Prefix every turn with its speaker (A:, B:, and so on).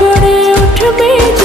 A: গড়ে উঠবে